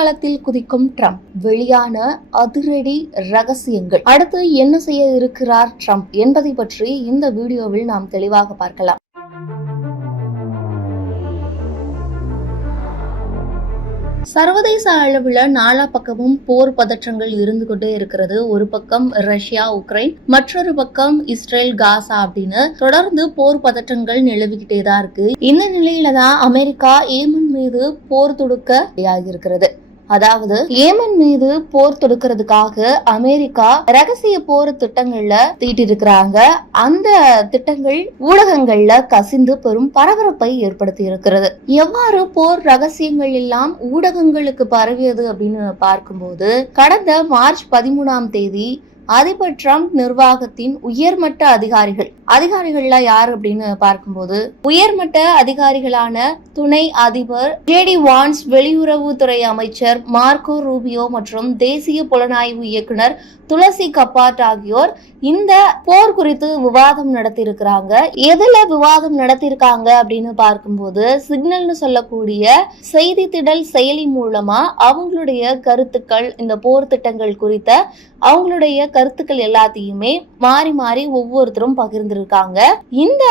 களத்தில் குதிக்கும் ட்ரம்ப் வெளியான அதிரடி ரகசியங்கள். அடுத்து என்ன செய்ய இருக்கிறார் ட்ரம்ப் என்பதை பற்றி இந்த வீடியோவில் நாம் தெளிவாக பார்க்கலாம். சர்வதேச அளவுல நாலா பக்கமும் போர் பதற்றங்கள் இருந்து கொண்டே இருக்கிறது. ஒரு பக்கம் ரஷ்யா உக்ரைன் மற்றொரு பக்கம் இஸ்ரேல் காசா அப்படின்னு தொடர்ந்து போர் பதற்றங்கள் நிலவிக்கிட்டே தான் இருக்கு. இந்த நிலையில தான் அமெரிக்கா ஏமன் மீது போர் தொடுக்க இருக்கிறது அதாவது ஏமன் மீது போர் தொடுக்கிறதுக்காக அமெரிக்கா ரகசிய போர் திட்டங்கள்ல தீட்டிருக்கிறாங்க. அந்த திட்டங்கள் ஊடகங்கள்ல கசிந்து பெரும் பரபரப்பை ஏற்படுத்தி இருக்கிறது. எவ்வாறு போர் ரகசியங்கள் எல்லாம் ஊடகங்களுக்கு பரவியது அப்படின்னு பார்க்கும்போது கடந்த மார்ச் பதிமூணாம் தேதி அதிபர் ட்ரம்ப் நிர்வாகத்தின் உயர்மட்ட அதிகாரிகள். அதிகாரிகள்லாம் யார் அப்படின்னு பார்க்கும்போது உயர்மட்ட அதிகாரிகளான துணை அதிபர் ஜேடி வான்ஸ் வெளியுறவுத்துறை அமைச்சர் மார்க்கோ ரூபியோ மற்றும் தேசிய புலனாய்வு இயக்குனர் துளசி கப்பாட் ஆகியோர் இந்த போர் குறித்து விவாதம் நடத்தியிருக்கிறாங்க. எதுல விவாதம் நடத்தியிருக்காங்க அப்படின்னு பார்க்கும்போது சிக்னல்னு சொல்லக்கூடிய செய்தி திடல் செயலி மூலமா அவங்களுடைய கருத்துக்கள் இந்த போர் திட்டங்கள் குறித்த அவங்களுடைய கருத்துக்கள் எல்லாத்தையுமே மாறி மாறி ஒவ்வொருத்தரும் பகிர்ந்திருக்காங்க. இந்த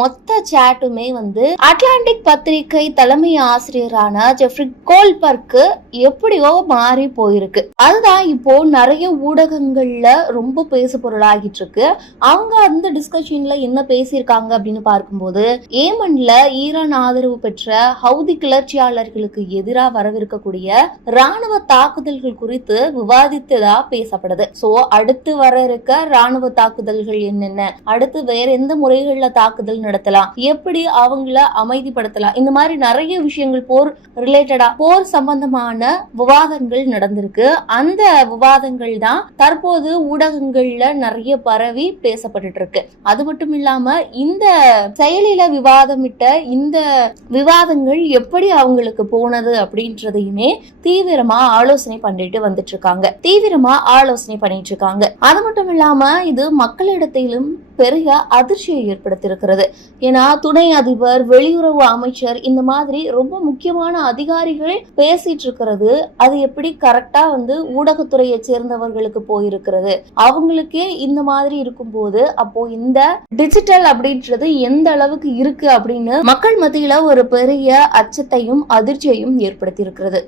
மொத்த சேட்டுமே வந்து அட்லாண்டிக் பத்திரிகை தலைமை ஆசிரியரான ஜெஃப்ரி கோல்பர்க்கு எப்படியோ மாறி போயிருக்கு. அதுதான் இப்போ நிறைய ஊடகங்கள்ல ரொம்ப பேசு பொருளாகிட்டு இருக்கு அவங்க அந்த டிஸ்கஷன்ல என்ன பேசியிருக்காங்க அப்படின்னு பார்க்கும்போது ஏமன்ல ஈரான் ஆதரவு பெற்ற ஹவுதி கிளர்ச்சியாளர்களுக்கு எதிராக வரவிருக்கக்கூடிய ராணுவ தாக்குதல்கள் குறித்து விவாதித்ததா பேசப்படுது. சோ அடுத்து வர இருக்க ராணுவ தாக்குதல்கள் என்னென்ன? அடுத்து வேற எந்த முறைகள்ல தாக்குதல் நடத்தலாம்? எப்படி அவங்கள அமைதிப்படுத்தலாம்? இந்த மாதிரி நிறைய விஷயங்கள் போர் ரிலேட்டடா போர் சம்பந்தமான விவாதங்கள் நடந்திருக்கு. அந்த விவாதங்கள் தான் தற்போது ஊடகங்கள்ல நிறைய பரவி பேசப்பட்டு இருக்கு அது மட்டும் இல்லாம இந்த செயலில விவாதமிட்ட இந்த விவாதங்கள் எப்படி அவங்களுக்கு போனது அப்படின்றதையுமே தீவிரமா ஆலோசனை பண்ணிட்டு வந்துட்டு இருக்காங்க தீவிரமா ஆலோசனை பண்ணிட்டு இருக்காங்க அது மட்டும் இல்லாம இது மக்களிடத்திலும் பெரிய அதிர்ச்சியை ஏற்படுத்தியிருக்கிறது. ஏன்னா துணை அதிபர் வெளியுறவு அமைச்சர் இந்த மாதிரி ரொம்ப முக்கியமான அதிகாரிகள் பேசிட்டு இருக்கிறது அது எப்படி கரெக்டா வந்து ஊடகத்துறையை சேர்ந்தவர்களுக்கு போயிருக்கிறது. அவங்களுக்கே இந்த மாதிரி இருக்கும்போது அப்போ இந்த டிஜிட்டல் அப்படின்றது எந்த அளவுக்கு இருக்கு அப்படின்னு மக்கள் மத்தியில ஒரு பெரிய அச்சத்தையும் அதிர்ச்சியையும் ஏற்படுத்தி இருக்கிறது